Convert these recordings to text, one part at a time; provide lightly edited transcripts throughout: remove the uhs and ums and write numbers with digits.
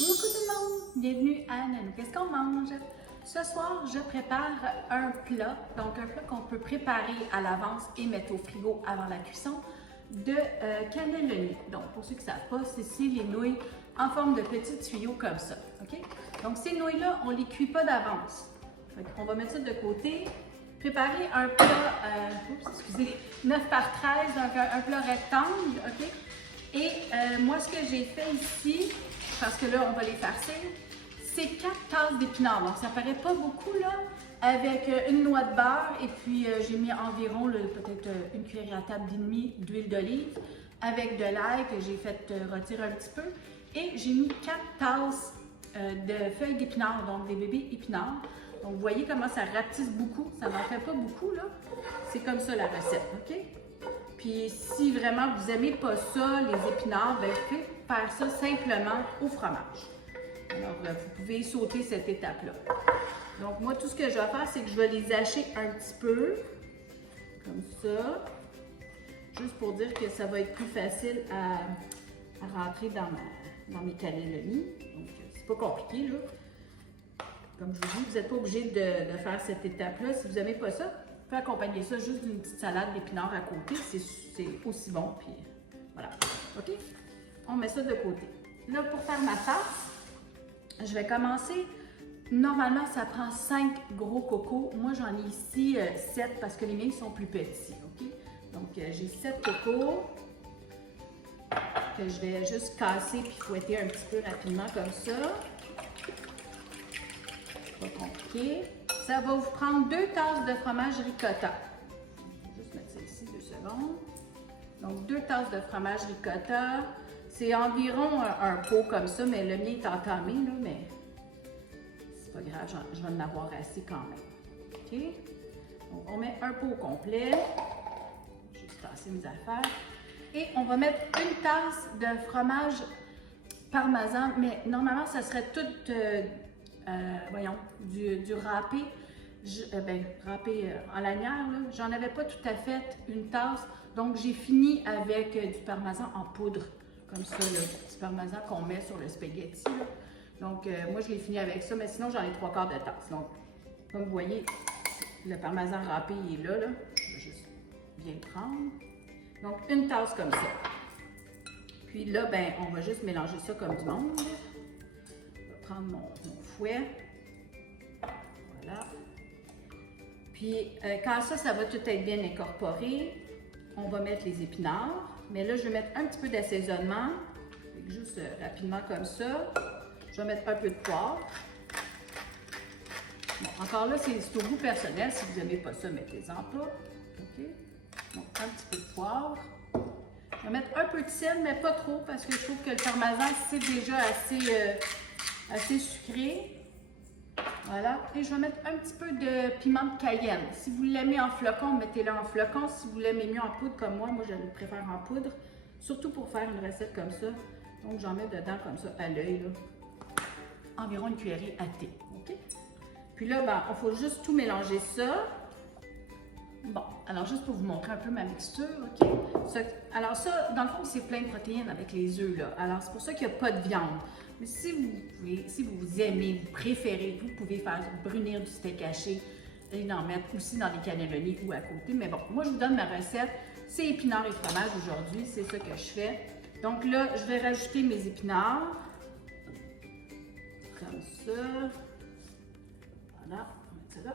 Coucou tout le monde, bienvenue à Nanou. Qu'est-ce qu'on mange? Ce soir, je prépare un plat, donc un plat qu'on peut préparer à l'avance et mettre au frigo avant la cuisson, de cannelloni. Donc pour ceux qui ne savent pas, c'est ici les nouilles en forme de petits tuyaux comme ça. OK? Donc ces nouilles-là, on ne les cuit pas d'avance. On va mettre ça de côté. Préparer un plat, 9 par 13, donc un plat rectangle, OK? Et moi, ce que j'ai fait ici, parce que là, on va les farcir, c'est 4 tasses d'épinards. Donc, ça paraît pas beaucoup, là, avec une noix de beurre. Et puis, j'ai mis environ, peut-être une cuillère à table et demie d'huile d'olive, avec de l'ail que j'ai fait rôtir un petit peu. Et j'ai mis 4 tasses de feuilles d'épinards, donc des bébés épinards. Donc, vous voyez comment ça rapetisse beaucoup. Ça n'en fait pas beaucoup, là. C'est comme ça, la recette, OK? Puis, si vraiment vous n'aimez pas ça, les épinards, bien, vous pouvez faire ça simplement au fromage. Alors, vous pouvez sauter cette étape-là. Donc, moi, tout ce que je vais faire, c'est que je vais les hacher un petit peu, comme ça, juste pour dire que ça va être plus facile à rentrer dans mes cannelloni. Donc, c'est pas compliqué, là. Comme je vous dis, vous n'êtes pas obligé de faire cette étape-là. Si vous n'aimez pas ça, vous pouvez accompagner ça juste d'une petite salade d'épinards à côté. C'est aussi bon. Puis voilà. OK? On met ça de côté. Là, pour faire ma farce, je vais commencer. Normalement, ça prend 5 gros cocos. Moi, j'en ai ici 7 parce que les miens sont plus petits. OK? Donc, j'ai 7 cocos que je vais juste casser puis fouetter un petit peu rapidement comme ça. Pas compliqué. Ça va vous prendre 2 tasses de fromage ricotta. Je vais juste mettre ça ici 2 secondes. Donc 2 tasses de fromage ricotta. C'est environ un pot comme ça, mais le mien est entamé, là, mais c'est pas grave, je vais en avoir assez quand même. OK? Donc on met un pot au complet. Je vais juste tasser mes affaires. Et on va mettre une tasse de fromage parmesan, mais normalement ça serait tout voyons, du râpé, râpé en lanière, j'en avais pas tout à fait une tasse, donc j'ai fini avec du parmesan en poudre, comme ça, le petit parmesan qu'on met sur le spaghetti. Là. Donc, moi, je l'ai fini avec ça, mais sinon, j'en ai 3/4 de tasse. Donc, comme vous voyez, le parmesan râpé, il est là. Je vais juste bien le prendre. Donc, une tasse comme ça. Puis là, ben, on va juste mélanger ça comme du monde. Prendre mon fouet. Voilà. Puis quand ça va tout être bien incorporé, on va mettre les épinards. Mais là, je vais mettre un petit peu d'assaisonnement. Juste rapidement comme ça. Je vais mettre un peu de poivre. Bon, encore là, c'est au goût personnel. Si vous n'aimez pas ça, mettez-en pas. OK? Donc, un petit peu de poivre. Je vais mettre un peu de sel, mais pas trop, parce que je trouve que le parmesan, c'est déjà assez sucré. Voilà. Et je vais mettre un petit peu de piment de Cayenne. Si vous l'aimez en flocon, mettez-le en flocon. Si vous l'aimez mieux en poudre comme moi je le préfère en poudre. Surtout pour faire une recette comme ça. Donc j'en mets dedans comme ça à l'œil. Environ une cuillerée à thé. OK? Puis là, ben, il faut juste tout mélanger ça. Bon, alors juste pour vous montrer un peu ma mixture, OK? Alors ça, dans le fond, c'est plein de protéines avec les œufs, là. Alors c'est pour ça qu'il n'y a pas de viande. Mais si vous aimez, vous préférez, vous pouvez faire brunir du steak haché et en mettre aussi dans des cannelloni ou à côté. Mais bon, moi, je vous donne ma recette. C'est épinards et fromage aujourd'hui, c'est ça que je fais. Donc là, je vais rajouter mes épinards. Comme ça. Voilà, on va mettre ça là.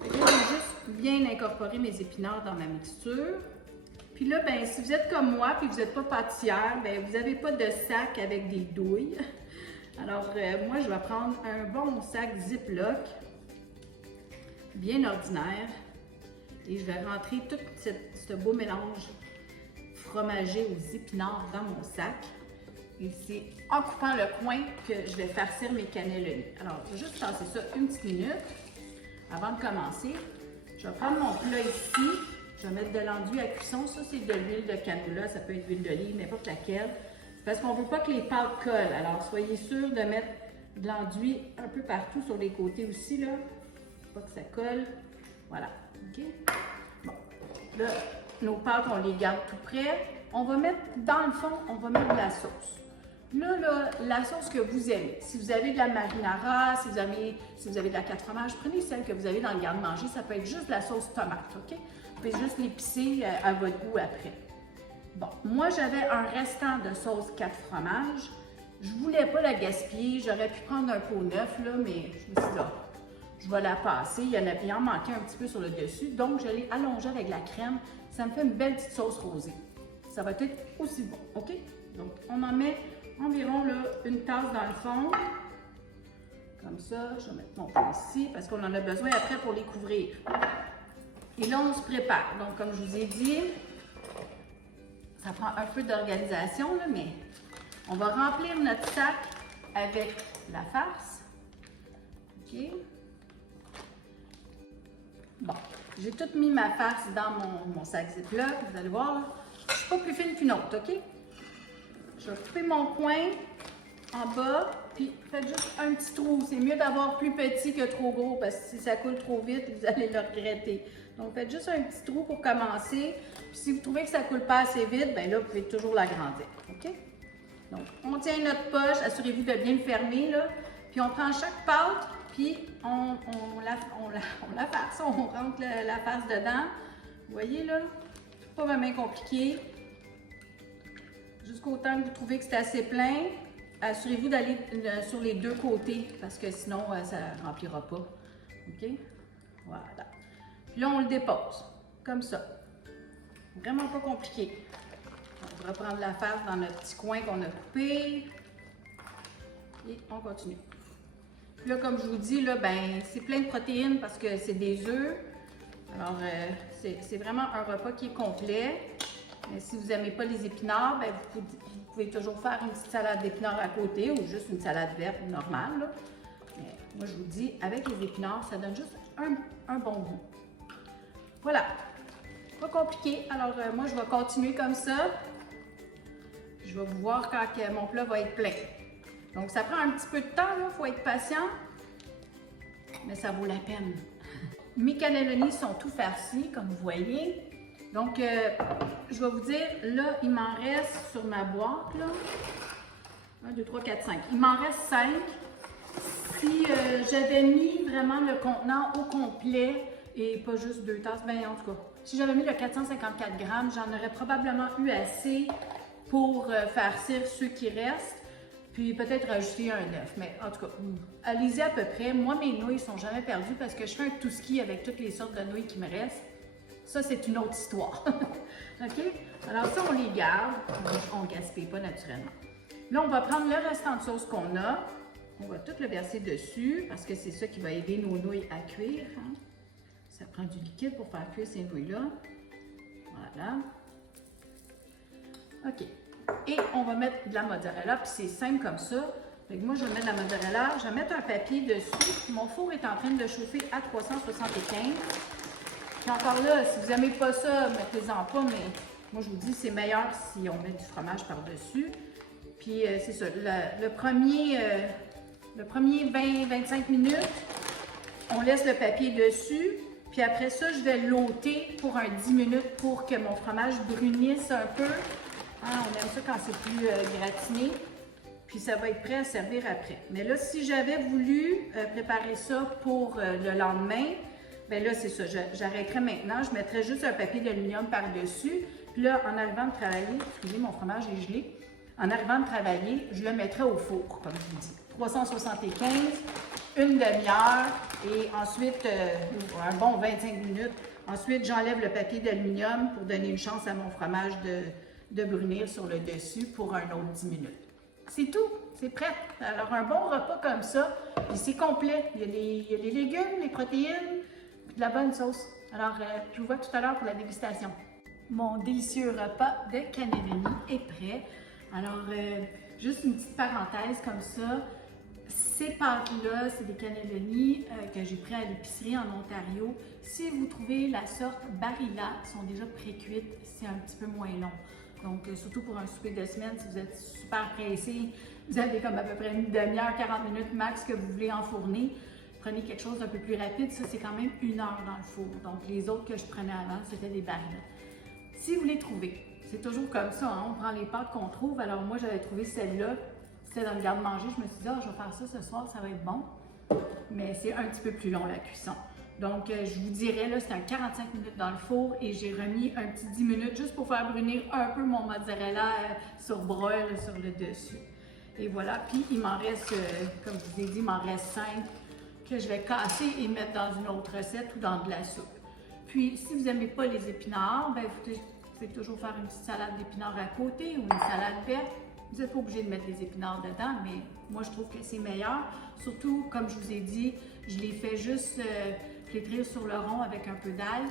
Là, je vais juste bien incorporer mes épinards dans ma mixture. Puis là, ben, si vous êtes comme moi et que vous n'êtes pas pâtissière, ben, vous n'avez pas de sac avec des douilles. Alors, moi, je vais prendre un bon sac Ziploc, bien ordinaire, et je vais rentrer tout ce beau mélange fromagé aux épinards dans mon sac. Et c'est en coupant le coin que je vais farcir mes cannelloni. Alors, je vais juste tasser ça une petite minute avant de commencer. Je vais prendre mon plat ici. Je vais mettre de l'enduit à cuisson. Ça, c'est de l'huile de canola. Ça peut être l'huile d'olive, n'importe laquelle. C'est parce qu'on ne veut pas que les pâtes collent. Alors, soyez sûr de mettre de l'enduit un peu partout sur les côtés aussi, là. Pas que ça colle. Voilà. OK? Bon. Là, nos pâtes, on les garde tout près. On va mettre, dans le fond, on va mettre de la sauce. Là, la sauce que vous aimez. Si vous avez de la marinara, si vous avez de la 4 fromages, prenez celle que vous avez dans le garde-manger. Ça peut être juste de la sauce tomate, OK? Vous pouvez juste l'épicer à votre goût après. Bon, moi, j'avais un restant de sauce 4 fromages. Je ne voulais pas la gaspiller. J'aurais pu prendre un pot neuf, là, mais je me suis dit, je vais la passer. Il en manquait un petit peu sur le dessus. Donc, je l'ai allongée avec la crème. Ça me fait une belle petite sauce rosée. Ça va être aussi bon, OK? Donc, on en met environ là, une tasse dans le fond. Comme ça, je vais mettre mon pot ici parce qu'on en a besoin après pour les couvrir. Et là, on se prépare. Donc, comme je vous ai dit, ça prend un peu d'organisation, mais on va remplir notre sac avec la farce. OK? Bon, j'ai tout mis ma farce dans mon sac Ziploc. Vous allez voir, là, je ne suis pas plus fine qu'une autre, OK? Je vais couper mon coin en bas, puis faites juste un petit trou. C'est mieux d'avoir plus petit que trop gros, parce que si ça coule trop vite, vous allez le regretter. Donc, faites juste un petit trou pour commencer. Puis si vous trouvez que ça ne coule pas assez vite, bien là, vous pouvez toujours l'agrandir, OK? Donc, on tient notre poche, assurez-vous de bien le fermer, là. Puis on prend chaque pâte, puis on la farce, on rentre la farce dedans. Vous voyez, là, pas vraiment compliqué. Jusqu'au temps que vous trouvez que c'est assez plein, assurez-vous d'aller sur les deux côtés parce que sinon, ça ne remplira pas. OK? Voilà. Puis là, on le dépose, comme ça. Vraiment pas compliqué. On va reprendre la farce dans notre petit coin qu'on a coupé. Et on continue. Puis là, comme je vous dis, là, ben, c'est plein de protéines parce que c'est des œufs. Alors, c'est vraiment un repas qui est complet. Mais si vous n'aimez pas les épinards, ben vous pouvez toujours faire une petite salade d'épinards à côté ou juste une salade verte normale. Là. Mais moi, je vous dis, avec les épinards, ça donne juste un bon goût. Voilà. Pas compliqué. Alors, moi, je vais continuer comme ça. Je vais vous voir quand mon plat va être plein. Donc, ça prend un petit peu de temps, il faut être patient, mais ça vaut la peine. Mes cannelloni sont tout farcis, comme vous voyez. Donc, je vais vous dire, là, il m'en reste sur ma boîte, là, 1, 2, 3, 4, 5. Il m'en reste 5. Si j'avais mis vraiment le contenant au complet et pas juste 2 tasses, bien, en tout cas, si j'avais mis le 454 grammes, j'en aurais probablement eu assez pour farcir ceux qui restent, puis peut-être rajouter un œuf. Mais en tout cas, allez-y à peu près. Moi, mes nouilles ne sont jamais perdues parce que je fais un tout-ski avec toutes les sortes de nouilles qui me restent. Ça, c'est une autre histoire. OK? Alors ça, on les garde. On ne gaspille pas naturellement. Là, on va prendre le restant de sauce qu'on a. On va tout le verser dessus parce que c'est ça qui va aider nos nouilles à cuire. Hein? Ça prend du liquide pour faire cuire ces nouilles-là. Voilà. OK. Et on va mettre de la mozzarella, puis c'est simple comme ça. Fait que moi, je vais mettre de la mozzarella. Je vais mettre un papier dessus. Mon four est en train de chauffer à 375. Puis encore là, si vous n'aimez pas ça, mettez-en pas, mais moi je vous dis, c'est meilleur si on met du fromage par-dessus. Puis c'est ça, le premier 20-25 minutes, on laisse le papier dessus. Puis après ça, je vais l'ôter pour un 10 minutes pour que mon fromage brunisse un peu. Ah, on aime ça quand c'est plus gratiné. Puis ça va être prêt à servir après. Mais là, si j'avais voulu préparer ça pour le lendemain, bien là, c'est ça, j'arrêterais maintenant, je mettrais juste un papier d'aluminium par-dessus, puis là, en arrivant de travailler, excusez, mon fromage est gelé, en arrivant de travailler, je le mettrais au four, comme je vous dis, 375, une demi-heure, et ensuite, un bon 25 minutes. Ensuite, j'enlève le papier d'aluminium pour donner une chance à mon fromage de brunir sur le dessus pour un autre 10 minutes. C'est tout, c'est prêt. Alors, un bon repas comme ça, puis c'est complet. Il y a les légumes, les protéines, de la bonne sauce. Alors, je vous vois tout à l'heure pour la dégustation. Mon délicieux repas de cannelloni est prêt. Alors, juste une petite parenthèse comme ça. Ces pâtes-là, c'est des cannelloni que j'ai pris à l'épicerie en Ontario. Si vous trouvez la sorte Barilla, qui sont déjà pré-cuites, c'est un petit peu moins long. Donc, surtout pour un souper de semaine, si vous êtes super pressé, vous avez comme à peu près une demi-heure, 40 minutes max que vous voulez enfourner. Prenez quelque chose d'un peu plus rapide, ça c'est quand même 1 heure dans le four. Donc les autres que je prenais avant, c'était des Barilla. Si vous les trouvez, c'est toujours comme ça, hein? On prend les pâtes qu'on trouve. Alors moi j'avais trouvé celle-là, c'était dans le garde-manger, je me suis dit, ah, je vais faire ça ce soir, ça va être bon. Mais c'est un petit peu plus long la cuisson. Donc, je vous dirais, là, c'était à 45 minutes dans le four et j'ai remis un petit 10 minutes juste pour faire brunir un peu mon mozzarella sur broil sur le dessus. Et voilà, puis il m'en reste, comme je vous ai dit, il m'en reste 5 que je vais casser et mettre dans une autre recette ou dans de la soupe. Puis, si vous n'aimez pas les épinards, ben, vous pouvez toujours faire une petite salade d'épinards à côté ou une salade verte. Vous n'êtes pas obligé de mettre des épinards dedans, mais moi, je trouve que c'est meilleur. Surtout, comme je vous ai dit, je les fais juste flétrir sur le rond avec un peu d'ail,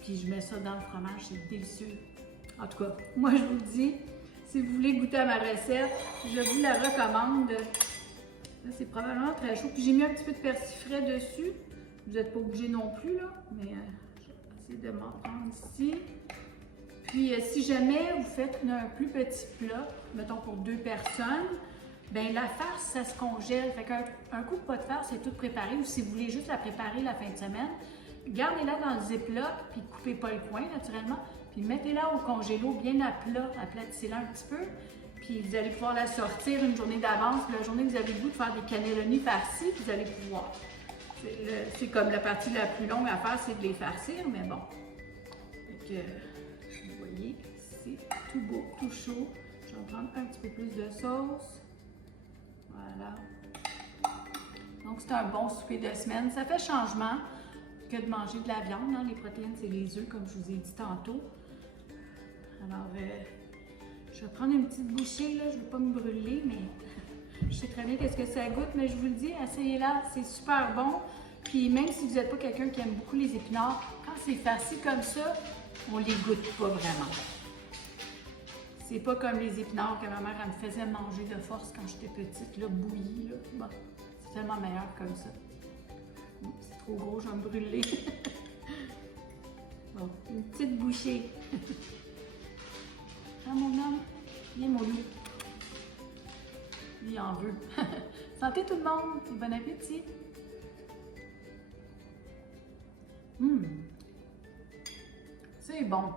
puis je mets ça dans le fromage, c'est délicieux. En tout cas, moi, je vous le dis, si vous voulez goûter à ma recette, je vous la recommande. Là, c'est probablement très chaud. Puis j'ai mis un petit peu de persil frais dessus. Vous n'êtes pas obligé non plus, là, mais je vais essayer de m'en prendre ici. Puis si jamais vous faites un plus petit plat, mettons pour 2 personnes, bien la farce, ça se congèle. Fait qu'un coup de pot de farce, c'est tout préparé. Ou si vous voulez juste la préparer la fin de semaine, gardez-la dans le ziploc, puis coupez pas le coin naturellement. Puis mettez-la au congélo bien à plat, aplatissez-la un petit peu. Puis vous allez pouvoir la sortir une journée d'avance. La journée que vous avez le goût de faire des cannelloni farcis, vous allez pouvoir. C'est comme la partie la plus longue à faire, c'est de les farcir, mais bon. Fait que, vous voyez, c'est tout beau, tout chaud. Je vais prendre un petit peu plus de sauce. Voilà. Donc c'est un bon souper de semaine. Ça fait changement que de manger de la viande. Hein? Les protéines, c'est les œufs, comme je vous ai dit tantôt. Alors, je vais prendre une petite bouchée, là. Je ne veux pas me brûler, mais je sais très bien qu'est-ce que ça goûte. Mais je vous le dis, essayez-la, c'est super bon. Puis même si vous n'êtes pas quelqu'un qui aime beaucoup les épinards, quand c'est farci comme ça, on les goûte pas vraiment. C'est pas comme les épinards que ma mère elle me faisait manger de force quand j'étais petite, là, bouillis, là. Bon, c'est tellement meilleur comme ça. C'est trop gros, je vais me brûler. Bon, une petite bouchée. Ah, mon homme, viens mon loup. Lui, il en veut. Santé tout le monde, et bon appétit. C'est bon.